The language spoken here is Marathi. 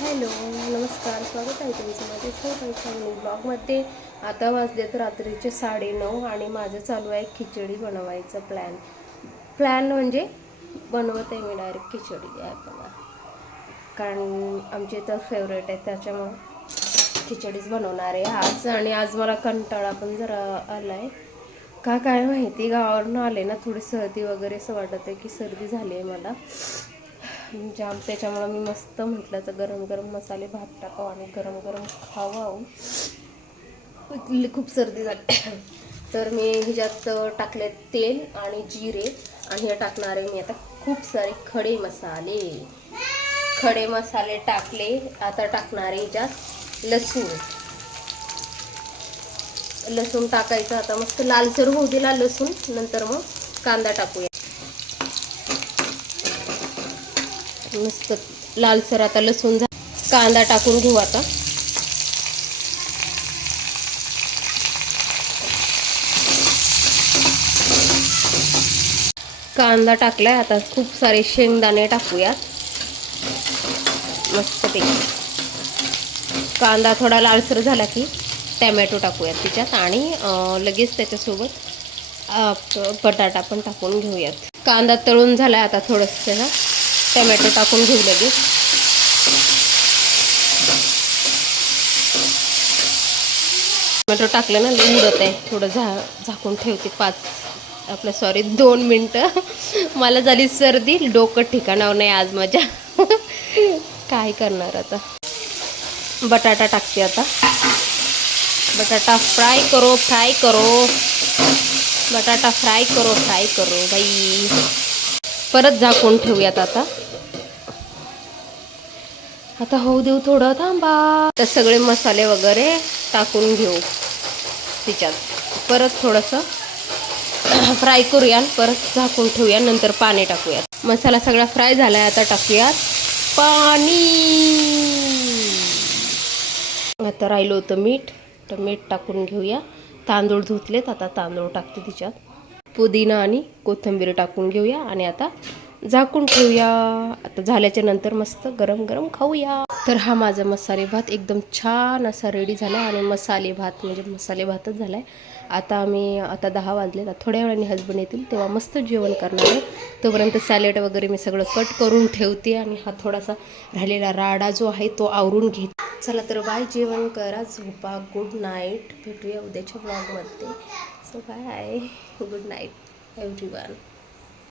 हॅलो, नमस्कार. स्वागत आहे तुमचं माझ्या छोट्याशा ब्लॉगमध्ये. आता वाजलेत रात्रीचे 9:30 आणि माझं चालू आहे खिचडी बनवायचं प्लॅन म्हणजे बनवत आहे मी डायरेक्ट खिचडी आहे बघा. कारण आमचे तर फेवरेट आहे त्याच्यामुळं खिचडीच बनवणार आहे आज. आणि आज मला कंटाळा पण जरा आला आहे काय माहिती. गावावरून आले ना, थोडी सर्दी वगैरे असं वाटत आहे की सर्दी झाली आहे मला जाम. त्याच्यामुळं मी मस्त म्हटलं तर गरम गरम मसाले भात टाकावं आणि गरम गरम खावावं. खूप सर्दी झाली. तर मी ह्याच्यात टाकले तेल आणि जिरे आणि हे टाकणार आहे मी आता खूप सारे खडे मसाले टाकले. आता टाकणार आहे ह्याच्यात लसूण टाकायचं. आता मस्त लालसर होऊ दिला लसूण, नंतर मग कांदा टाकूया. मस्त लालसर आता लसूण कांदा टाकून घेऊ. आता कांदा टाकलाय. आता खूप सारे शेंगदाणे टाकूयात मस्तपैकी. कांदा थोडा लालसर झाला की टॅमॅटो टाकूयात त्याच्यात आणि लगेच त्याच्यासोबत बटाटा पण टाकून घेऊयात. कांदा तळून झाला. आता थोडंसं टॅमॅटो टाकून घेऊ लगेच. टोमॅटो टाकलं ना, उडत आहे. थोडं झाकून ठेवते 2 मिनटं. मला झाली सर्दी, डोकं ठिकाणावर नाही आज माझ्या. काय करणार आता. बटाटा टाकते आता. बटाटा फ्राय करो बटाटा फ्राय करो बाई. परत झाकून ठेवूयात. आता होऊ देऊ, थोडं थांबा. तर सगळे मसाले वगैरे टाकून घेऊ तिच्यात. परत थोडंसं फ्राय करूया, परत झाकून ठेवूया, नंतर पाणी टाकूया. मसाला सगळा फ्राय झालाय. आता टाकूयात पाणी. आता राहिलं होतं मीठ, तर मीठ टाकून घेऊया. तांदूळ धुतलेत, आता तांदूळ टाकते तिच्यात. पुदिना आणि कोथिंबीर टाकून घेऊया आणि आता झाकून ठेवूया. आता झाल्याच्या नंतर मस्त गरम गरम खाऊया. तर हा माझा मसाले भात एकदम छान असा रेडी झाला. आणि मसाले भातच झालाय. आता 10 वाजले. थोड्या वेळाने हसबंड येतील तेव्हा मस्त जेवण करणार आहे. तोपर्यंत सॅलेड वगैरे मी सगळं कट करून ठेवते आणि हा थोडासा राहिलेला राडा जो आहे तो आवरून घेते. चला तर बाय. जेवण करा, झोपा. Good night. भेटूया उद्याच्या ब्लॉगमध्ये. So bye. Good night everyone.